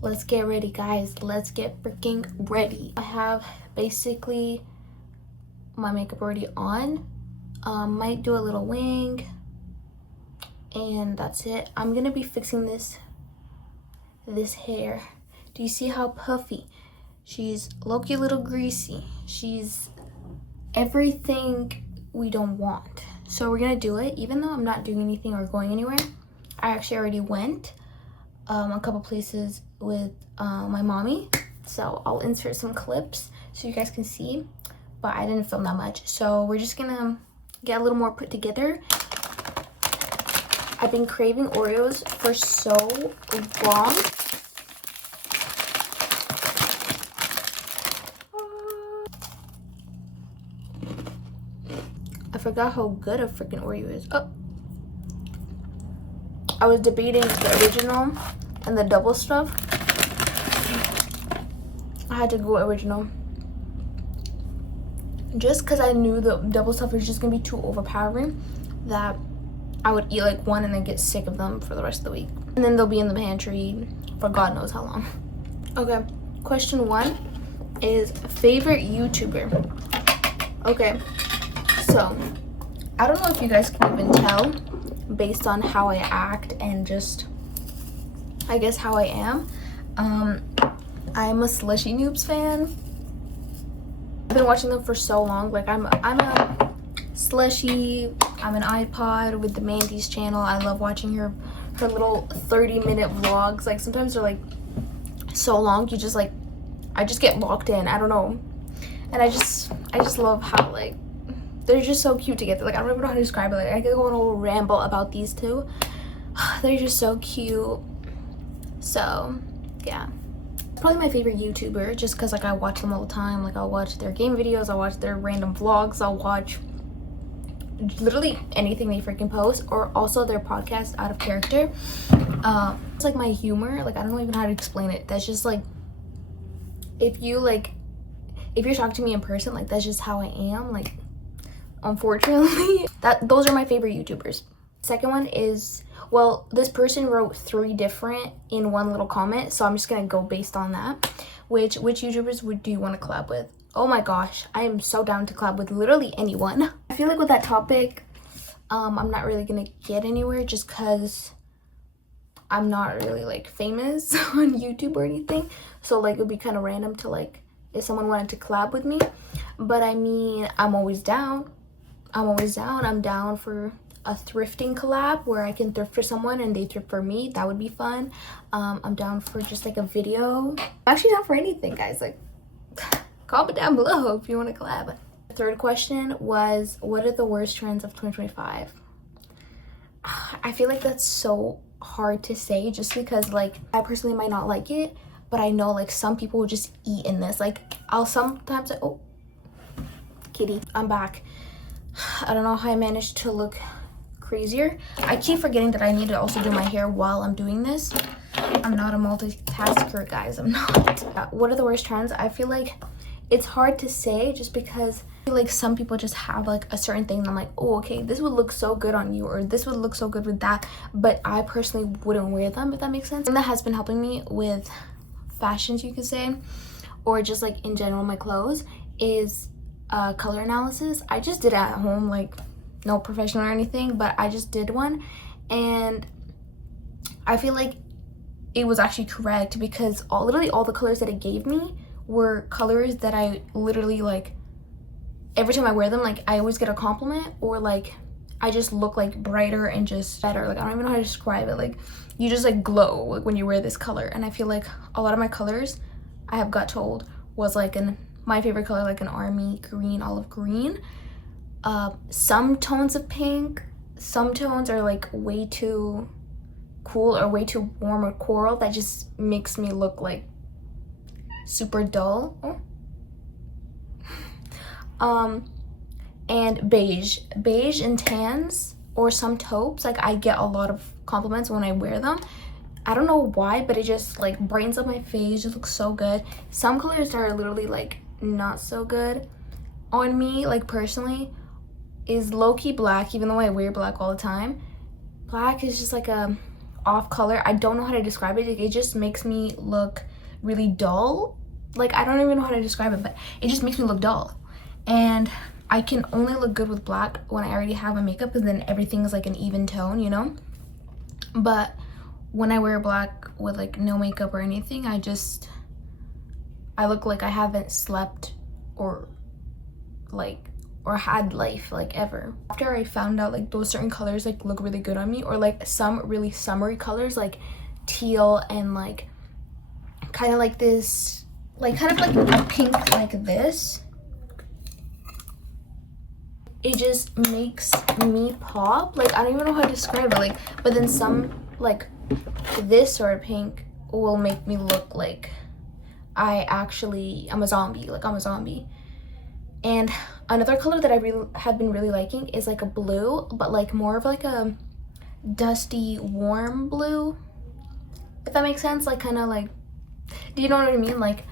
Let's get ready, guys. Let's get freaking ready. I have basically my makeup already on. Might do a little wing, and that's it. I'm gonna be fixing this hair. Do you see how puffy? She's low-key a little greasy. She's everything we don't want. So we're gonna do it, even though I'm not doing anything or going anywhere. I actually already went a couple places with my mommy, so I'll insert some clips so you guys can see, but I didn't film that much. So we're just gonna get a little more put together. I've been craving Oreos for so long. I forgot how good a freaking Oreo is. Oh, I was debating the original and the double stuff. I had to go original just because I knew the double stuff was just gonna be too overpowering, that I would eat like one and then get sick of them for the rest of the week, and then they'll be in the pantry for God knows how long. Okay, question 1 is favorite YouTuber. Okay, so I don't know if you guys can even tell based on how I act and just, I guess, how I am. I'm a Slushy Noobs fan. I've been watching them for so long. Like I'm a Slushy. I'm an iPod with the Mandy's channel. I love watching her little 30-minute vlogs. Like sometimes they're like so long, you just like, I just get locked in. I don't know, and I just love how like they're just so cute together. Like I don't even know how to describe it. Like I could go on a little ramble about these two. They're just so cute. So yeah, probably my favorite YouTuber, just because like I watch them all the time. Like I'll watch their game videos, I'll watch their random vlogs, I'll watch literally anything they freaking post, or also their podcast, Out of Character. It's like my humor. Like I don't know even how to explain it. That's just like, if you're talking to me in person, like that's just how I am. Like unfortunately, those are my favorite YouTubers. Second one is, well, this person wrote 3 different in one little comment, so I'm just gonna go based on that. Which YouTubers do you want to collab with? Oh my gosh, I am so down to collab with literally anyone. I feel like with that topic, I'm not really gonna get anywhere just because I'm not really like famous on YouTube or anything. So like it would be kind of random to like, if someone wanted to collab with me. But I mean, I'm always down. I'm down for a thrifting collab where I can thrift for someone and they thrift for me. That would be fun. I'm down for just like a video. I'm actually down for anything, guys. Like comment down below if you want to collab. The third question was, what are the worst trends of 2025? I feel like that's so hard to say, just because like I personally might not like it, but I know like some people will just eat in this. Like I'll sometimes, oh kitty, I'm back. I don't know how I managed to look crazier. I keep forgetting that I need to also do my hair while I'm doing this. I'm not a multitasker, guys. I'm not. What are the worst trends? I feel like it's hard to say, just because I feel like some people just have like a certain thing and I'm like, oh okay, this would look so good on you, or this would look so good with that, but I personally wouldn't wear them, if that makes sense. And that has been helping me with fashions, you could say, or just like in general my clothes, is color analysis. I just did it at home, like no professional or anything, but I just did one, and I feel like it was actually correct, because literally all the colors that it gave me were colors that I literally like, every time I wear them, like I always get a compliment, or like I just look like brighter and just better. Like I don't even know how to describe it. Like you just like glow like when you wear this color. And I feel like a lot of my colors, I have got told, was like my favorite color, like an army green, olive green. Some tones of pink, some tones are like way too cool or way too warm or coral, that just makes me look like super dull. And beige and tans, or some taupes. Like I get a lot of compliments when I wear them. I don't know why, but it just like brightens up my face. It looks so good. Some colors are literally like not so good on me, like personally, is low-key black, even though I wear black all the time. Black is just like a off color. I don't know how to describe it. Like, it just makes me look really dull. Like, I don't even know how to describe it, but it just makes me look dull. And I can only look good with black when I already have my makeup, and then everything is like an even tone, you know? But when I wear black with like no makeup or anything, I look like I haven't slept or had life like ever. After I found out like those certain colors like look really good on me, or like some really summery colors like teal and like kind of like this, like kind of like a pink like this, it just makes me pop. Like, I don't even know how to describe it. Like, but then some like this sort of pink will make me look like I'm a zombie. Like, I'm a zombie. And another color that I have been really liking is like a blue, but like more of like a dusty warm blue, if that makes sense. Like, kind of like, do you know what I mean? Like,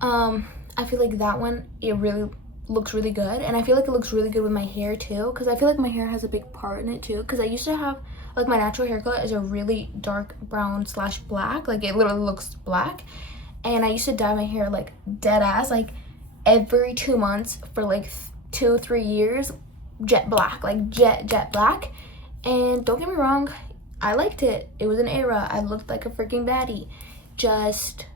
I feel like that one, it really looks really good. And I feel like it looks really good with my hair too, because I feel like my hair has a big part in it too, because I used to have like, my natural haircut is a really dark brown / black, like it literally looks black. And I used to dye my hair like dead ass, like every 2 months for like 2-3 years, jet black, like jet black. And don't get me wrong, I liked it. It was an era. I looked like a freaking baddie. Just,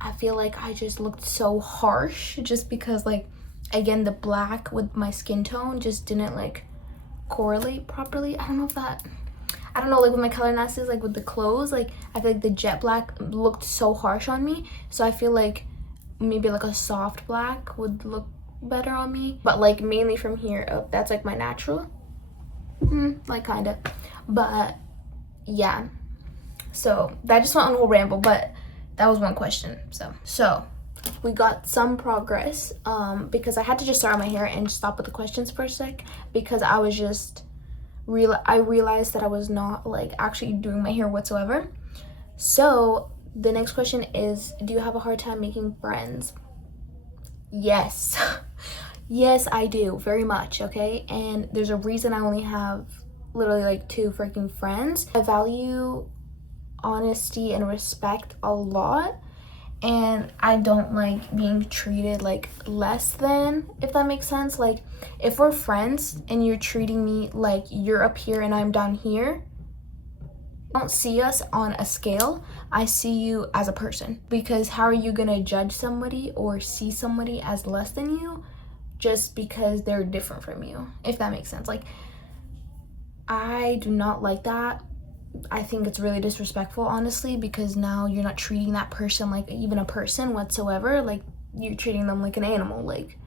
I feel like I just looked so harsh, just because like, again, the black with my skin tone just didn't like correlate properly. I don't know, like with my color analysis, like with the clothes, like I feel like the jet black looked so harsh on me. So I feel like maybe like a soft black would look better on me. But like mainly from here up, that's like my natural. Like kind of. But yeah. So that just went on a whole ramble, but that was one question. So we got some progress because I had to just start my hair and stop with the questions for a sec, because I was just I realized that I was not like actually doing my hair whatsoever. So the next question is, do you have a hard time making friends? Yes. Yes, I do, very much. Okay, and there's a reason I only have literally like 2 freaking friends. I value honesty and respect a lot, and I don't like being treated like less than, if that makes sense. Like, if we're friends and you're treating me like you're up here and I'm down here, I don't see us on a scale. I see you as a person. Because how are you gonna judge somebody or see somebody as less than you just because they're different from you, if that makes sense? Like, I do not like that. I think it's really disrespectful, honestly, because now you're not treating that person like even a person whatsoever. Like, you're treating them like an animal, like,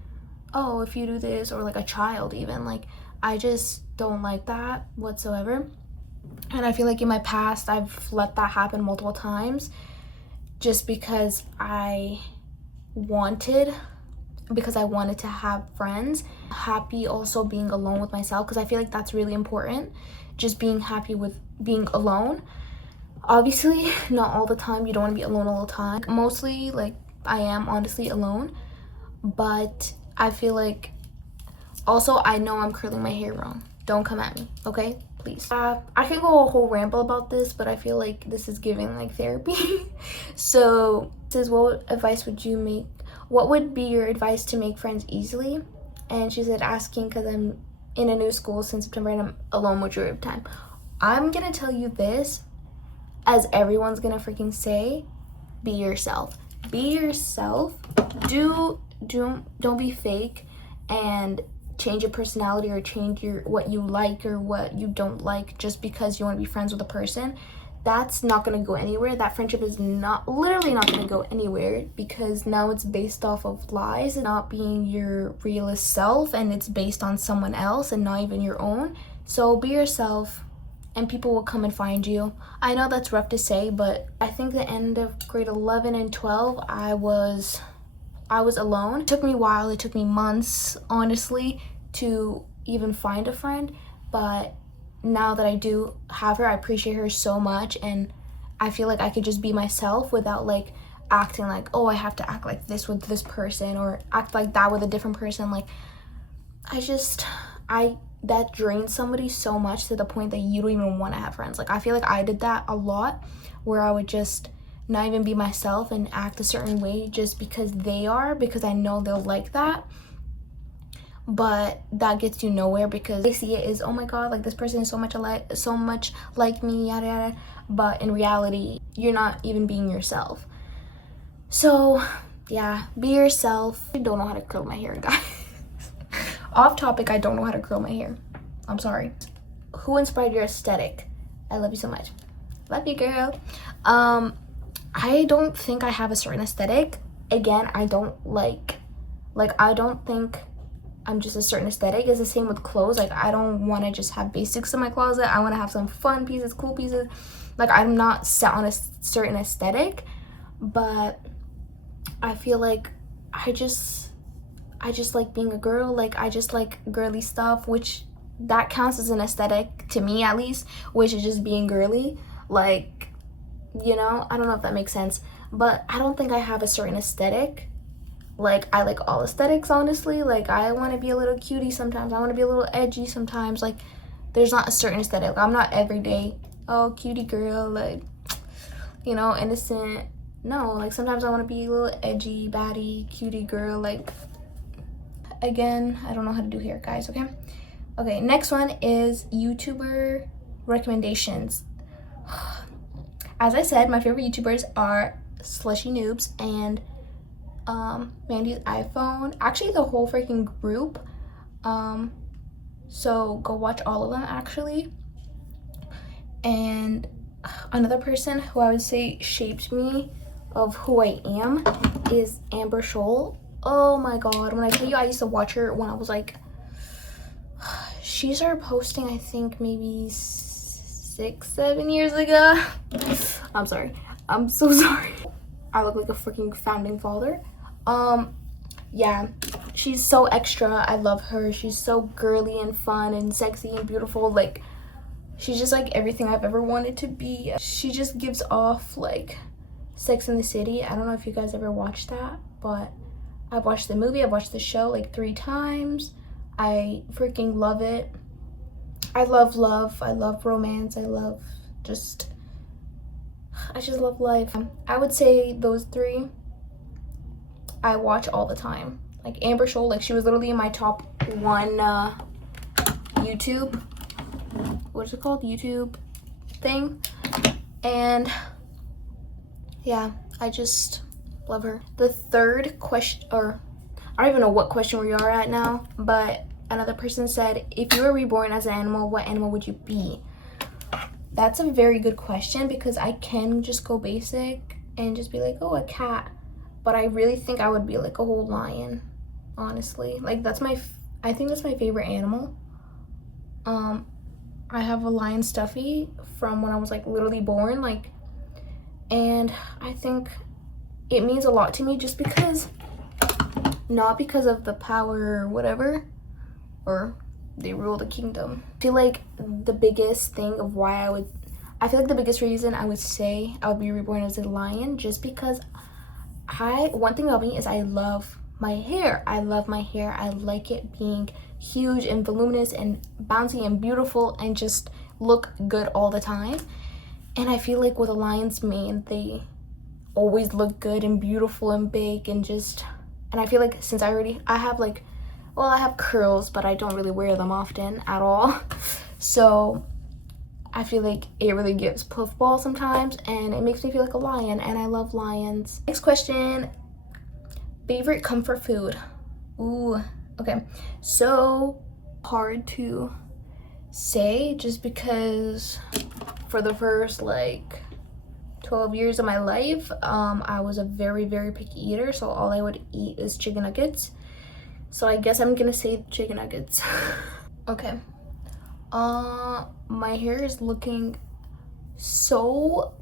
oh, if you do this, or like a child even. Like, I just don't like that whatsoever. And I feel like in my past I've let that happen multiple times, just because I wanted to have friends. Happy also being alone with myself, because I feel like that's really important, just being happy with being alone. Obviously not all the time, you don't want to be alone all the time. Mostly, like, I am honestly alone, but I feel like also, I know I'm curling my hair wrong. Don't come at me, okay? Please. I could go a whole ramble about this, but I feel like this is giving like therapy. So it says, what advice would you make? What would be your advice to make friends easily? And she said, asking because I'm in a new school since September and I'm alone majority of the time. I'm gonna tell you this, as everyone's gonna freaking say, be yourself. Be yourself. Don't be fake and change your personality or change what you like or what you don't like just because you want to be friends with a person. That's not going to go anywhere. That friendship is literally not going to go anywhere, because now it's based off of lies and not being your realist self, and it's based on someone else and not even your own. So be yourself and people will come and find you. I know that's rough to say, but I think the end of grade 11 and 12, I was alone. It took me a while, it took me months, honestly, to even find a friend, but now that I do have her, I appreciate her so much, and I feel like I could just be myself without like acting like, oh, I have to act like this with this person or act like that with a different person. Like, I that drains somebody so much to the point that you don't even want to have friends. Like I feel like I did that a lot, where I would just not even be myself and act a certain way just because because I know they'll like that. But that gets you nowhere, because they see it as, oh my god, like this person is so much like me, yada yada. But in reality, you're not even being yourself. So yeah, be yourself. I don't know how to curl my hair, guys. Off topic, I don't know how to curl my hair. I'm sorry. Who inspired your aesthetic? I love you so much. Love you, girl. I don't think I have a certain aesthetic. Again, I don't I don't think I'm just a certain aesthetic. It's the same with clothes. Like I don't want to just have basics in my closet. I want to have some fun pieces, cool pieces. Like I'm not set on a certain aesthetic, but I feel like I just like being a girl. Like I just like girly stuff, which that counts as an aesthetic to me, at least, which is just being girly. Like, you know, I don't know if that makes sense, but I don't think I have a certain aesthetic. Like I like all aesthetics, honestly. Like I want to be a little cutie sometimes, I want to be a little edgy sometimes. Like there's not a certain aesthetic. I'm not everyday, oh cutie girl, like, you know, innocent. No, like sometimes I want to be a little edgy, baddie, cutie girl. Like, again, I don't know how to do hair, guys. Okay, next one is YouTuber recommendations. As I said, my favorite YouTubers are Slushy Noobs and Mandy's iPhone. Actually, the whole freaking group. So go watch all of them, actually. And another person who I would say shaped me of who I am is Amber Scholl. Oh my god, when I tell you, I used to watch her when I was like, she started posting, I think maybe 6-7 years ago. I'm sorry, I'm so sorry. I look like a freaking founding father. Yeah, she's so extra. I love her. She's so girly and fun and sexy and beautiful. Like she's just like everything I've ever wanted to be. She just gives off like Sex and the City. I don't know if you guys ever watched that, but I've watched the movie, I've watched the show like 3 times. I freaking love it. I love love, I love romance, I just love life. I would say those 3 I watch all the time. Like Amber Scholl, like she was literally in my top 1 YouTube, what's it called, YouTube thing. And yeah, I just love her. The third question, or I don't even know what question we are at now, but another person said, if you were reborn as an animal, what animal would you be? That's a very good question, because I can just go basic and just be like, oh, a cat. But I really think I would be like a whole lion, honestly. Like I think that's my favorite animal. I have a lion stuffy from when I was like literally born, like, and I think it means a lot to me, just because, not because of the power or whatever, or they rule the kingdom. I feel like the biggest thing of why I feel like the biggest reason I would say I would be reborn as a lion, just because one thing about me is I love my hair. I love my hair. I like it being huge and voluminous and bouncy and beautiful and just look good all the time. And I feel like with a lion's mane, they always look good and beautiful and big and I feel like since I have like, well, I have curls, but I don't really wear them often at all. So I feel like it really gives puffball sometimes, and it makes me feel like a lion, and I love lions. Next question, favorite comfort food. Ooh, okay. So hard to say, just because for the first like 12 years of my life, I was a very, very picky eater, so all I would eat is chicken nuggets. So I guess I'm gonna say chicken nuggets. Okay. My hair is looking so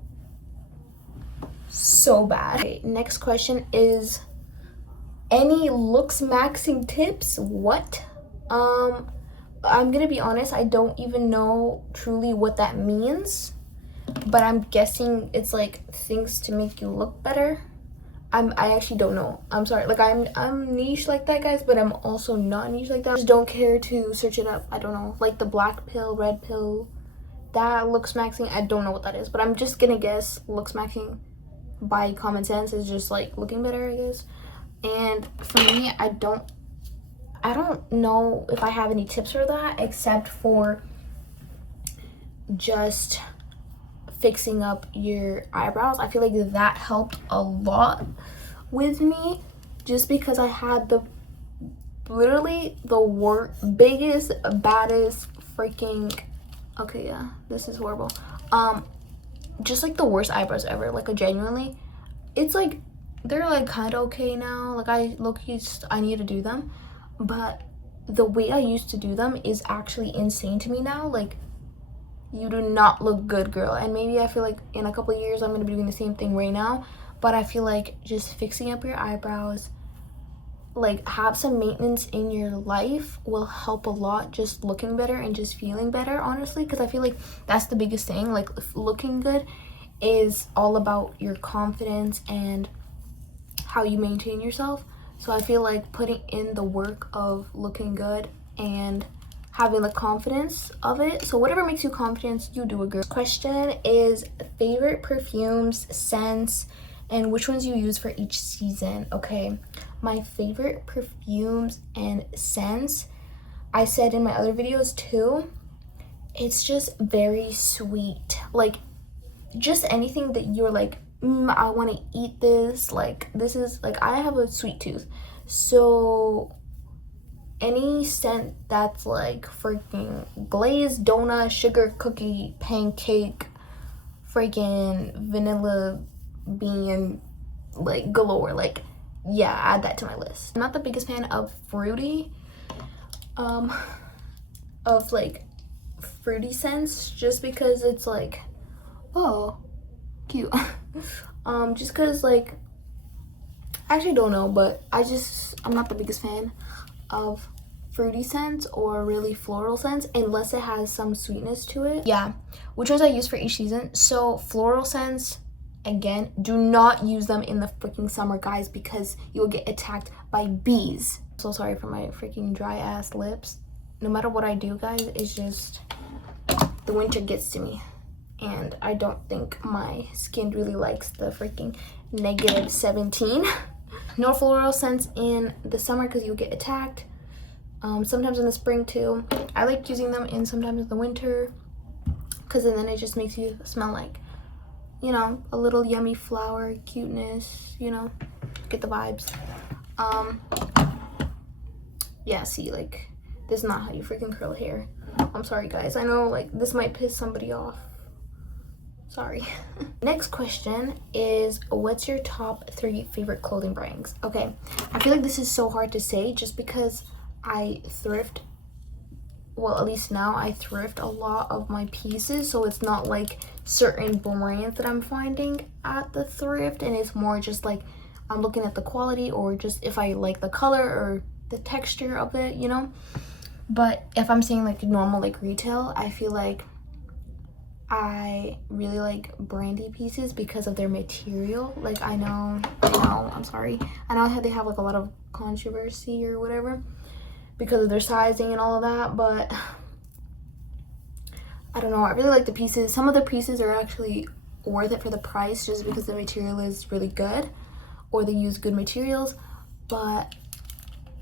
bad. Okay, next question is, any Looksmaxxing tips? What? I'm gonna be honest, I don't even know truly what that means, but I'm guessing it's like things to make you look better. I actually don't know. I'm sorry. Like I'm niche like that, guys, but I'm also not niche like that. I just don't care to search it up. I don't know. Like the black pill, red pill, that Looksmaxxing, I don't know what that is, but I'm just gonna guess Looksmaxxing by common sense is just like looking better, I guess. And for me, I don't know if I have any tips for that except for just fixing up your eyebrows. I feel like that helped a lot with me, just because I had the literally the biggest, baddest freaking, okay, yeah, this is horrible, just like the worst eyebrows ever. Like genuinely, it's like they're like kind of okay now. Like I need to do them, but the way I used to do them is actually insane to me now. Like, you do not look good, girl. And maybe I feel like in a couple of years I'm gonna be doing the same thing right now, but I feel like just fixing up your eyebrows, like have some maintenance in your life, will help a lot. Just looking better and just feeling better, honestly, because I feel like that's the biggest thing. Like looking good is all about your confidence and how you maintain yourself. So I feel like putting in the work of looking good and having the confidence of it. So whatever makes you confident, you do it, girl. Question is favorite perfumes, scents, and which ones you use for each season. Okay, my favorite perfumes and scents, I said in my other videos too, it's just very sweet. Like just anything that you're like, I want to eat this. Like this is like, I have a sweet tooth, so any scent that's like freaking glazed donut, sugar cookie, pancake, freaking vanilla bean, like galore, like yeah, add that to my list. I'm not the biggest fan of fruity of like fruity scents, just because it's like, oh cute. Just because like, I actually don't know, but I'm not the biggest fan of fruity scents or really floral scents unless it has some sweetness to it. Yeah, which ones I use for each season. So floral scents, again, do not use them in the freaking summer, guys, because you will get attacked by bees. So sorry for my freaking dry ass lips. No matter what I do, guys, it's just the winter gets to me, and I don't think my skin really likes the freaking -17. No floral scents in the summer because you'll get attacked. Sometimes in the spring too. I like using them in sometimes in the winter, because then it just makes you smell like, you know, a little yummy flower cuteness, you know, get the vibes. Yeah, see, like, this is not how you freaking curl hair. I'm sorry, guys. I know, like, this might piss somebody off. Sorry. Next question is, what's your top 3 favorite clothing brands? Okay, I feel like this is so hard to say just because I thrift, well, at least now I thrift a lot of my pieces, so it's not like certain brands that I'm finding at the thrift, and it's more just like I'm looking at the quality or just if I like the color or the texture of it, you know. But if I'm saying like normal like retail, I feel like I really like brandy pieces because of their material. Like I know, I'm sorry, I know how they have like a lot of controversy or whatever because of their sizing and all of that, but I don't know, I really like the pieces. Some of the pieces are actually worth it for the price just because the material is really good or they use good materials. But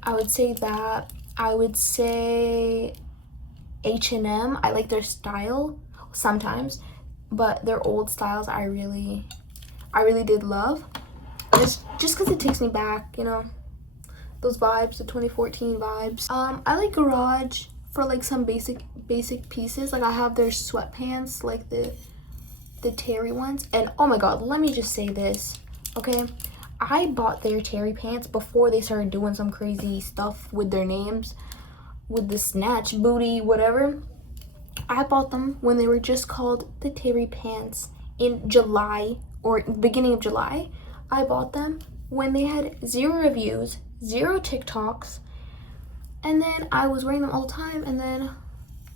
I would say that, I would say H&M, I like their style sometimes, but their old styles I really did love. It's just because it takes me back, you know, those vibes, the 2014 vibes. I like Garage for like some basic pieces. Like I have their sweatpants, like the terry ones, and oh my god, let me just say this, okay, I bought their terry pants before they started doing some crazy stuff with their names, with the snatch booty whatever. I bought them when they were just called the terry pants in July or beginning of July. I bought them when they had 0 reviews, 0 TikToks, and then I was wearing them all the time, and then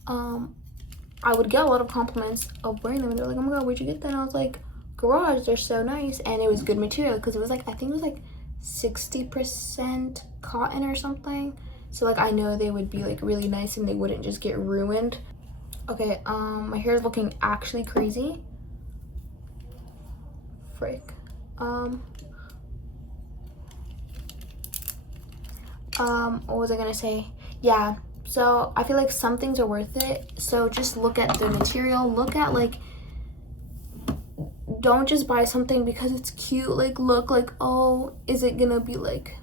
I would get a lot of compliments of wearing them, and they're like, oh my god, where'd you get that? And I was like, garage. They're so nice, and it was good material because it was like, I think it was like 60% cotton or something. So like I know they would be like really nice and they wouldn't just get ruined. Okay, my hair is looking actually crazy. Frick. What was I gonna say? Yeah, so I feel like some things are worth it. So just look at the material, look at like, don't just buy something because it's cute. Like look like, oh, is it gonna be like,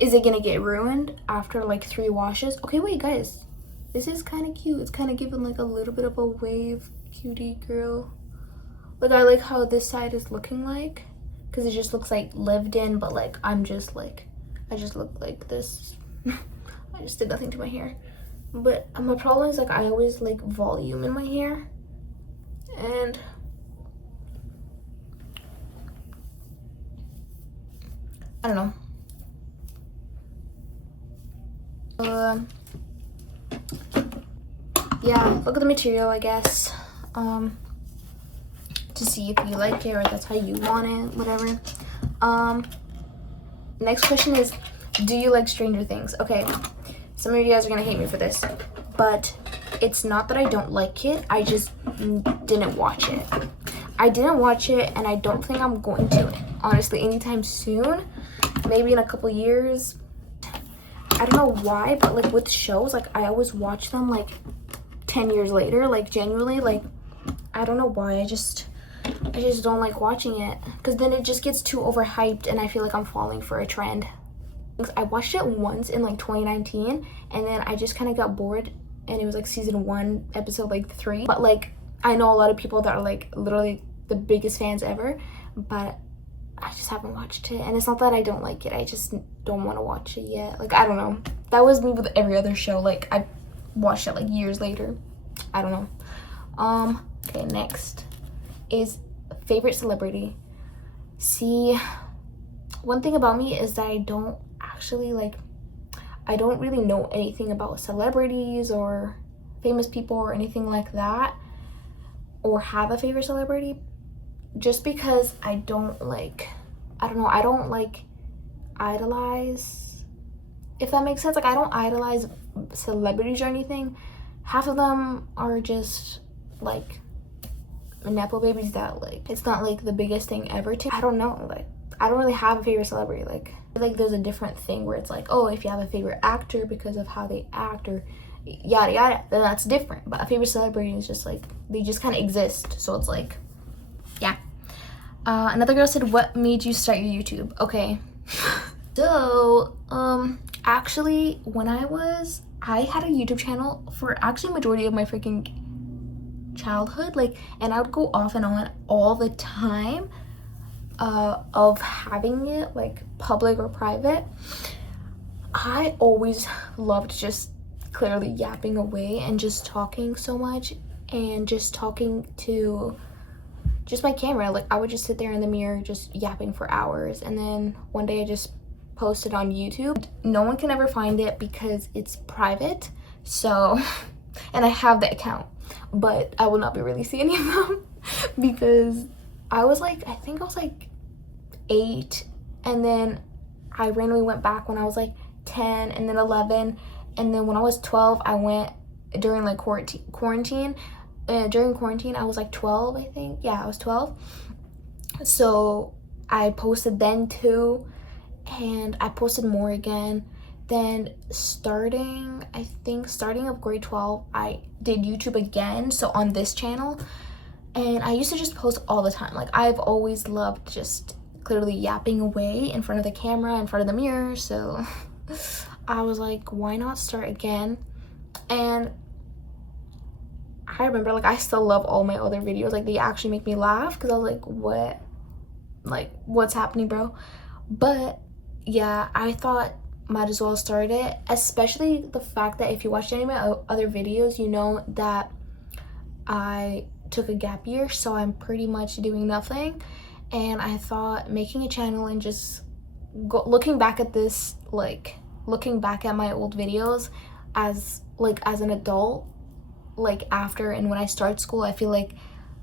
is it gonna get ruined after like 3 washes? Okay, wait guys, this is kind of cute. It's kind of giving like a little bit of a wave cutie girl. Like I like how this side is looking like, because it just looks like lived in, but like I'm just like, I just look like this. I just did nothing to my hair. But my problem is like I always like volume in my hair, and I don't know. Yeah, look at the material, I guess, to see if you like it or that's how you want it, whatever. Next question is, do you like Stranger Things? Okay, some of you guys are gonna hate me for this, but it's not that I don't like it, I just didn't watch it. I didn't watch it, and I don't think I'm going to, honestly, anytime soon. Maybe in a couple years. I don't know why, but like with shows, like I always watch them like 10 years later, like genuinely, like I don't know why. I just don't like watching it, because then it just gets too overhyped and I feel like I'm falling for a trend. I watched it once in like 2019, and then I just kind of got bored, and it was like season 1 episode like 3. But like I know a lot of people that are like literally the biggest fans ever, but I just haven't watched it. And it's not that I don't like it, I just don't want to watch it yet. Like I don't know, that was me with every other show. Like I watched it like years later. I don't know. Okay, next is favorite celebrity. See, one thing about me is that I don't actually like, I don't really know anything about celebrities or famous people or anything like that, or have a favorite celebrity, just because I don't like, I don't know, I don't like idolize, if that makes sense. Like I don't idolize celebrities or anything. Half of them are just like nepo babies that like, it's not like the biggest thing ever to. I don't know, like I don't really have a favorite celebrity. Like there's a different thing where it's like, oh, if you have a favorite actor because of how they act or yada yada, then that's different. But a favorite celebrity is just like, they just kind of exist, so it's like, yeah. Another girl said, what made you start your YouTube? Okay. So actually when I had a YouTube channel for actually majority of my freaking childhood, like, and I would go off and on all the time of having it like public or private. I always loved just clearly yapping away and just talking so much, and just talking to just my camera. Like I would just sit there in the mirror just yapping for hours, and then one day I just posted on YouTube. No one can ever find it because it's private, so and I have the account, but I will not be releasing any of them because I was like, I think I was like 8, and then I randomly went back when I was like 10, and then 11, and then when I was 12 I went during like quarantine. During quarantine I was like 12, I think. Yeah, I was 12, so I posted then too, and I posted more again. Then starting of grade 12 I did YouTube again, so on this channel, and I used to just post all the time. Like I've always loved just clearly yapping away in front of the camera, in front of the mirror, so I was like, why not start again? And I remember, like, I still love all my other videos. Like, they actually make me laugh because I was like, what? Like, what's happening, bro? But yeah, I thought might as well start it, especially the fact that if you watched any of my other videos, you know that I took a gap year, so I'm pretty much doing nothing. And I thought making a channel and just looking back at this, like looking back at my old videos as an adult, like after and when I start school, I feel like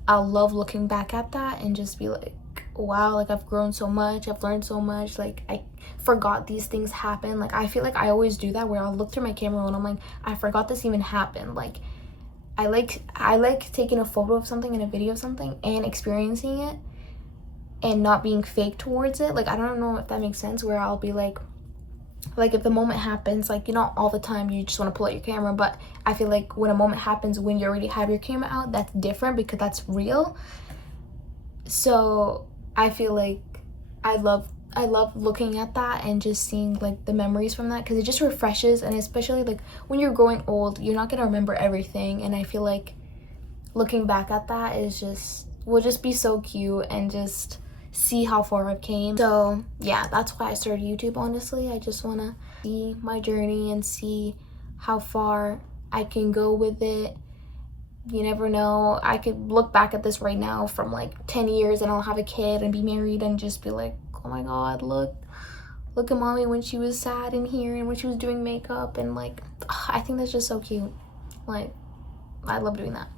I'll love looking back at that and just be like, wow, like I've grown so much, I've learned so much, like I forgot these things happen. Like I feel like I always do that, where I'll look through my camera and I'm like, I forgot this even happened. Like I like taking a photo of something and a video of something and experiencing it and not being fake towards it. Like I don't know if that makes sense, where I'll be like if the moment happens, like, you know, all the time you just want to pull out your camera, but I feel like when a moment happens when you already have your camera out, that's different because that's real. So I feel like I love looking at that and just seeing like the memories from that, because it just refreshes. And especially like when you're growing old, you're not gonna remember everything, and I feel like looking back at that is just will just be so cute and just see how far I've came. So yeah, that's why I started YouTube. Honestly, I just want to see my journey and see how far I can go with it. You never know, I could look back at this right now from like 10 years and I'll have a kid and be married and just be like, oh my god, look at mommy when she was sad in here and when she was doing makeup. And like, I think that's just so cute. Like I love doing that.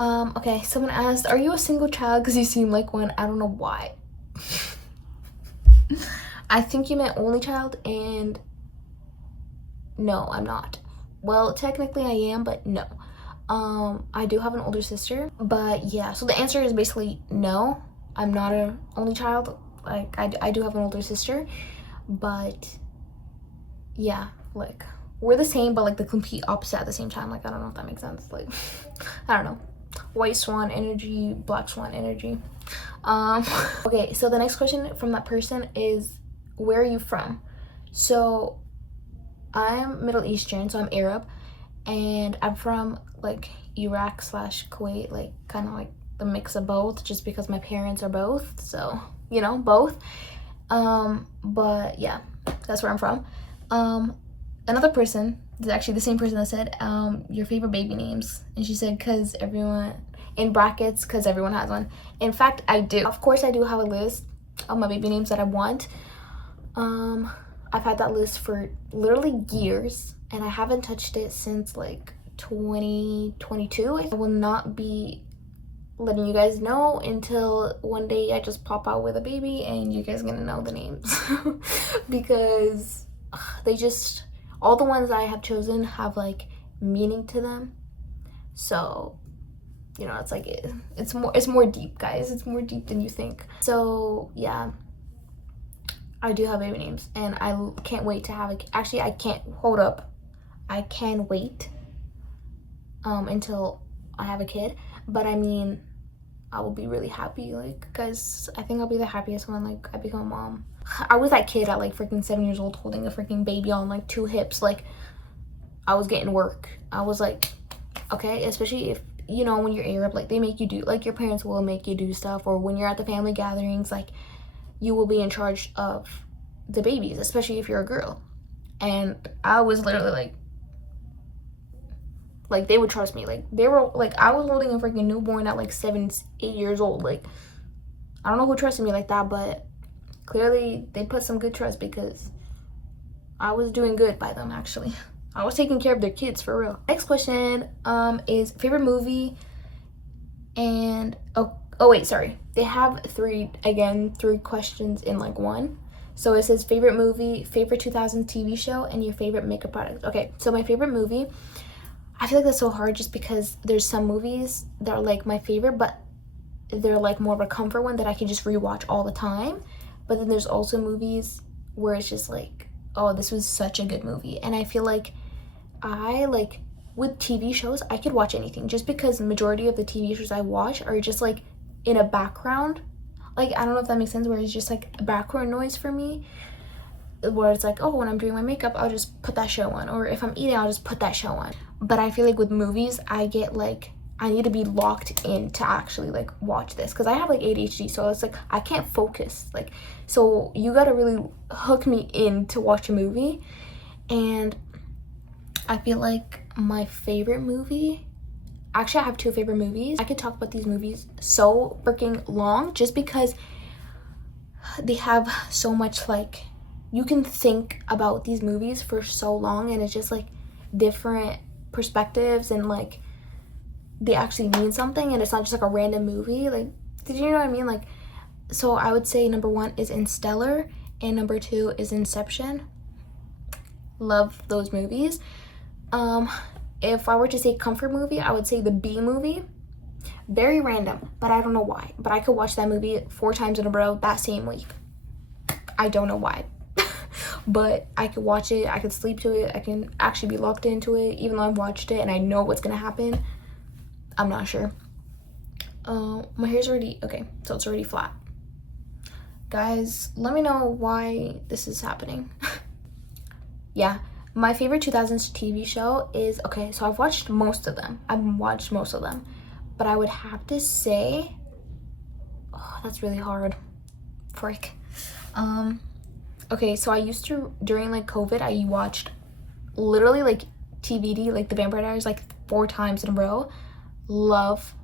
Okay, someone asked, are you a single child? Because you seem like one. I don't know why. I think you meant only child, and no, I'm not. Well, technically I am, but no. I do have an older sister, but yeah, so the answer is basically no. I'm not an only child. Like I do have an older sister, but yeah, like we're the same but like the complete opposite at the same time. Like I don't know if that makes sense. Like I don't know. White swan energy, black swan energy. Okay, so the next question from that person is, where are you from? So I'm Middle Eastern, so I'm Arab, and I'm from like Iraq / Kuwait, like kind of like the mix of both, just because my parents are both, so you know, both. But yeah, that's where I'm from. Another person, actually the same person that said your favorite baby names, and she said because everyone, in brackets, because everyone has one. In fact, I do. Of course I do have a list of my baby names that I want. I've had that list for literally years and I haven't touched it since like 2022. I will not be letting you guys know until one day I just pop out with a baby and you guys are gonna know the names. Because they just, all the ones I have chosen have like meaning to them. So, you know, it's like it's more deep, guys. It's more deep than you think. So yeah, I do have baby names and I can't wait to have actually I can't, hold up, I can wait until I have a kid. But I mean, I will be really happy, like, because I think I'll be the happiest when like I become a mom. I was that kid at like freaking 7 years old holding a freaking baby on like 2 hips. Like I was getting work. I was like, okay, especially if, you know, when you're Arab, like they make you do, like your parents will make you do stuff, or when you're at the family gatherings, like you will be in charge of the babies, especially if you're a girl. And I was literally like they would trust me. Like they were like, I was holding a freaking newborn at like 7, 8 years old. Like I don't know who trusted me like that, but clearly they put some good trust because I was doing good by them. Actually, I was taking care of their kids for real. Next question is favorite movie. And oh wait, sorry, they have 3 questions in like one. So it says favorite movie, favorite 2000 TV show, and your favorite makeup product. Okay, so my favorite movie, I feel like that's so hard just because there's some movies that are like my favorite, but they're like more of a comfort one that I can just rewatch all the time. But then there's also movies where it's just like, oh, this was such a good movie. And I feel like with TV shows, I could watch anything just because the majority of the TV shows I watch are just like in a background. Like, I don't know if that makes sense, where it's just like background noise for me, where it's like, oh, when I'm doing my makeup, I'll just put that show on, or if I'm eating, I'll just put that show on. But I feel like with movies, I get like, I need to be locked in to actually like watch this, because I have like ADHD, so it's like I can't focus. Like, so you gotta really hook me in to watch a movie. And I feel like my favorite movie, actually I have 2 favorite movies. I could talk about these movies so freaking long just because they have so much, like, you can think about these movies for so long, and it's just like different perspectives, and like they actually mean something and it's not just like a random movie. Like, did you know what I mean? Like, so I would say number 1 is Interstellar and number 2 is Inception. Love those movies. If I were to say comfort movie, I would say the B movie. Very random, but I don't know why. But I could watch that movie 4 times in a row that same week. I don't know why. But I could watch it, I could sleep to it, I can actually be locked into it, even though I've watched it and I know what's gonna happen. I'm not sure. My hair's already, okay, so it's already flat. Guys, let me know why this is happening. Yeah, my favorite 2000s TV show is, okay, so I've watched most of them. But I would have to say, oh, that's really hard. Frick. Okay, so I used to, during like COVID, I watched literally like TVD, like The Vampire Diaries, like 4 times in a row. Love,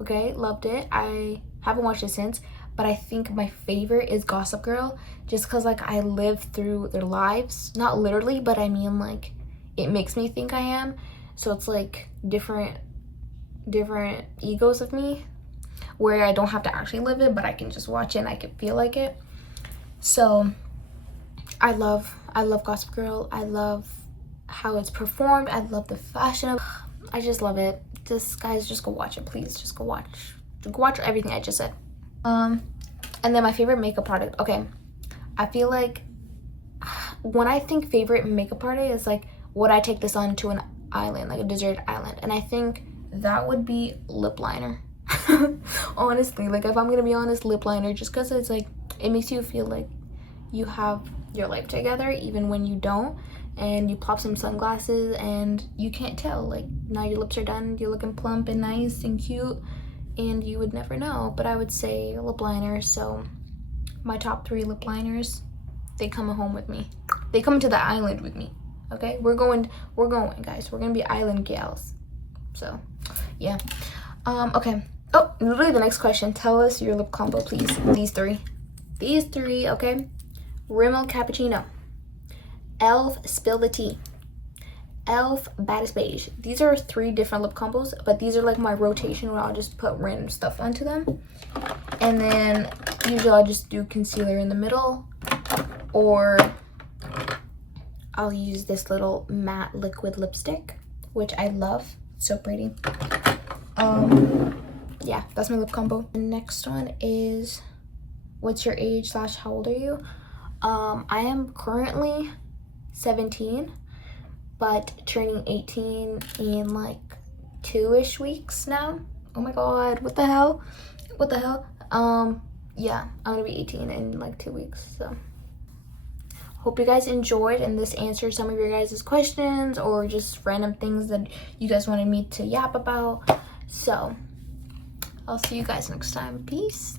okay, loved it. I haven't watched it since, but I think my favorite is Gossip Girl, just because like I live through their lives, not literally, but I mean like it makes me think I am. So it's like different egos of me, where I don't have to actually live it, but I can just watch it and I can feel like it. So I love Gossip Girl. I love how it's performed. I love the fashion. I just love it. Just guys, just go watch it, please. Just go watch everything I just said. And then my favorite makeup product. Okay, I feel like when I think favorite makeup product is like, would I take this on to an island, like a desert island? And I think that would be lip liner. Honestly, like if I'm gonna be honest, lip liner, just because it's like it makes you feel like you have your life together even when you don't, and you pop some sunglasses and you can't tell, like now your lips are done, you're looking plump and nice and cute, and you would never know. But I would say lip liner. So my top 3 lip liners, they come home with me, they come to the island with me. Okay, we're going guys, we're gonna be island gals. So yeah. Okay, oh, literally the next question, tell us your lip combo, please. These three, okay? Rimmel Cappuccino, Elf Spill the Tea, Elf Baddest Beige. These are 3 different lip combos, but these are like my rotation where I'll just put random stuff onto them. And then usually I'll just do concealer in the middle, or I'll use this little matte liquid lipstick, which I love. So pretty. Yeah, that's my lip combo. The next one is, what's your age / how old are you? I am currently 17, but turning 18 in like 2-ish weeks now. Oh my god, what the hell? Yeah, I'm gonna be 18 in like 2 weeks. So hope you guys enjoyed and this answered some of your guys' questions or just random things that you guys wanted me to yap about. So I'll see you guys next time. Peace.